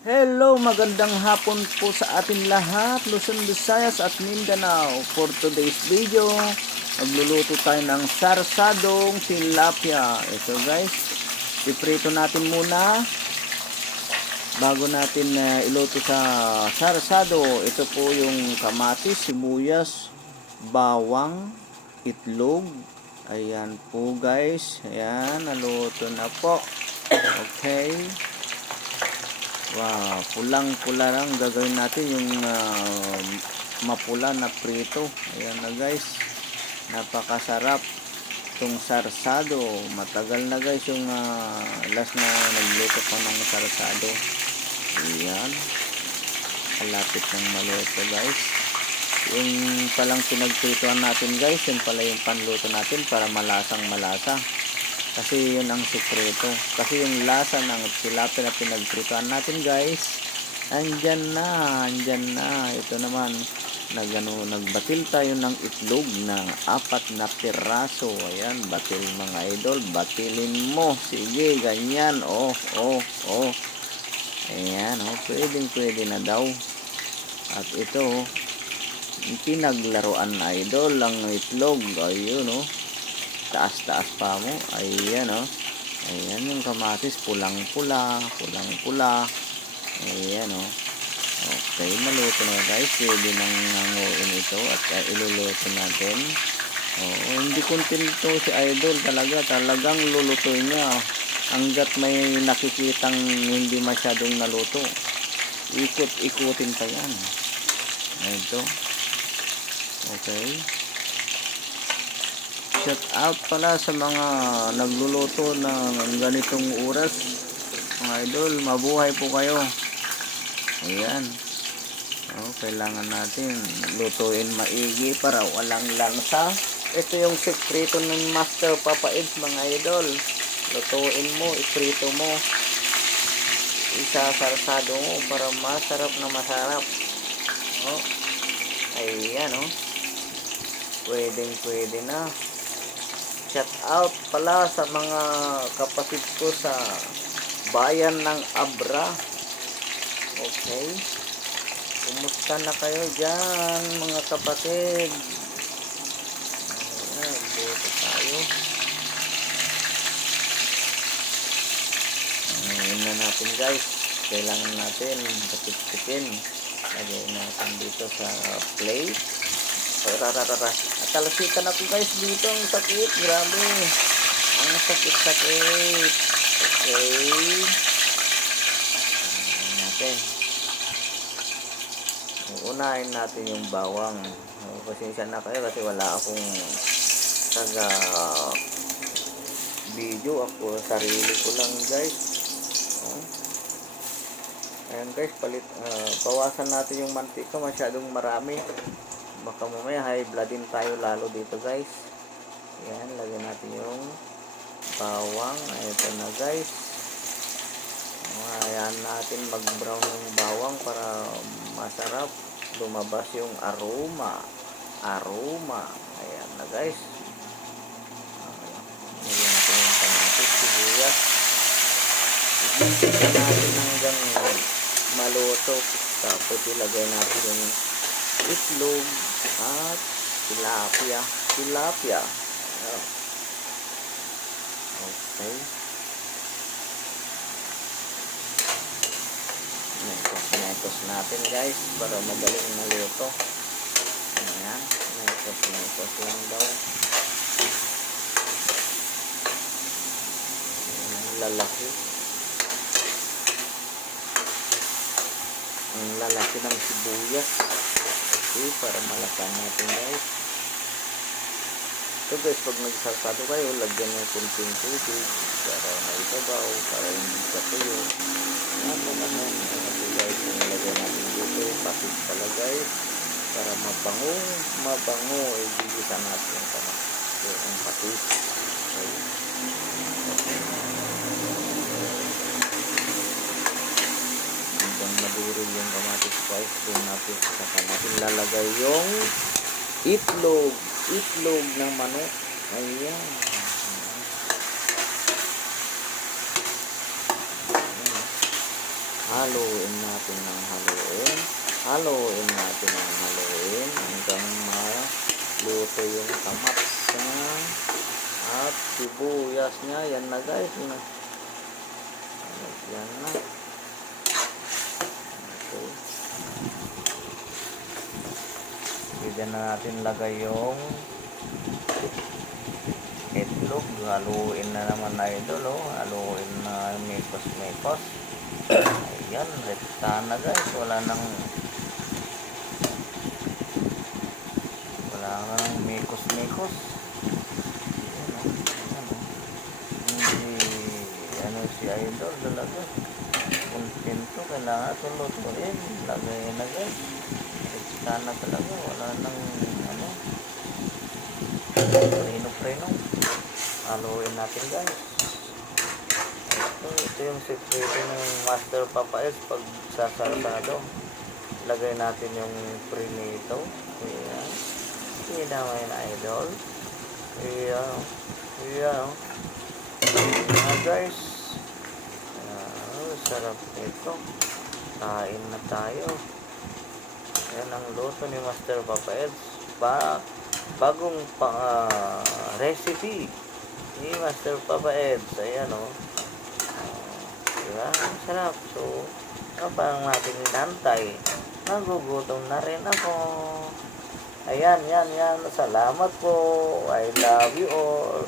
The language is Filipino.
Hello, magandang hapon po sa atin lahat, Luzon, Visayas at Mindanao. For today's video, magluluto tayo ng sarsadong tilapia. Ito guys, iprito natin muna bago natin iluto sa sarsado. Ito po yung kamatis, sibuyas, bawang, itlog. Ayan po guys, ayan, naluto na po. Okay. Wow, pulang-pula lang gagawin natin yung mapula na prito. Ayan na guys. Napakasarap itong sarsado. Matagal na guys yung last na nagluto ko ng sarsado. Ayan. Kalapit ng maluto guys. Yung palang pinagprituan natin guys, yun pala yung panluto natin para malasang malasa. Kasi yun ang sikreto. Kasi yung lasa ng tilapia na pinagprituan natin guys, andyan na. Ito naman, nagbatil tayo ng itlog ng 4 na piraso. Ayan, batil mga idol. Batilin mo. Sige, ganyan. Oh. Ayan, pwede na daw. At ito, pinaglaruan na idol, ang itlog. Ayun, taas-taas pa mo. Ayan, ayan yung kamatis, pulang-pula. Ayan, okay, naluto na guys. Pwede nang nanguin ito at iluluto natin. Hindi kontento si idol talagang lulutuin niya hanggat may nakikitang hindi masyadong naluto. Ikot-ikutin pa yan. Ito, okay. Shout out pala sa mga nagluluto ng ganitong oras, mga idol. Mabuhay po kayo. Ayan. Kailangan natin lutuin maigi para walang lansa. Ito yung sekreto ng Master Papa Eds, mga idol. Lutuin mo, iprito mo, isasarsado mo para masarap na masarap. Ayan, pwede na. Shout out pala sa mga kapatid ko sa bayan ng Abra. Okay. Kumusta na kayo dyan, mga kapatid? Ayan, buto tayo. Ayan na natin guys. Kailangan natin patip-tipin. Lagay natin dito sa plate. Talasitan ako guys dito. Ang sakit. Grabe. Ang sakit-sakit. Okay. Natin. Unahin natin yung bawang. Pasensya na kayo kasi wala akong taga video. Ako sarili ko lang guys. Ayan guys, bawasan natin yung mantika. Masyadong marami. Baka mamaya high blood din tayo lalo dito guys. Yan, lagyan natin yung bawang. Ito na guys. Ayan natin mag brown yung bawang para masarap lumabas yung aroma. Ayan na guys. Lagyan natin yung kamatis, sibuyas. Ibigyan natin hanggang maluto. Tapos ilagay natin yung itlog at tilapia. Okay. Nekos natin guys para madaling maluto. Ayan, nekos lang daw. Lalaki. Ang lalaki ng sibuyas. Okay, para malasan natin guys. So guys, pag nagsarsado kayo, lagyan ng kunting tubig para maisabaw, para hindi sa tuyo. Naman ito guys, yung lagyan natin dito, patis pala guys, para mabango, igigisa natin yung patis. Okay. Hanggang madurog yung kamatis guys, doon natin lalagay yung itlog ng manok. Ayan. Haluin natin ng haluin. Haluin natin ng haluin hanggang maluto yung kamatis niya at sibuyas niya. Yan na guys. Yan na. Okay. Pwede na natin lagay yung itlog. Haluin na naman na idol. Oh. Haluin na mekos-mekos. Ayan, rekta na guys. Wala nang mekos-mekos. Hindi si idol talaga. Kontento, kailangan tulutuin. Lagay na guys. Rekta na talaga. Wala nang preno-preno. Haluin natin guys. Ito yung sekreto ng Master Papa S pag sasarsado. Lagay natin yung prinito. Ayan. Hindi naman yung idol. Ayan. Ayan. Ayan guys. Sarap nito. Kain na tayo. Ayan ang luto ni Master Papa S. Bagong recipe ni Master Papa Eds. Ayan diba? Sarap. So, ano pa ang natin inantay? Nagugutom na rin ako. Ayan, yan. Salamat po. I love you all.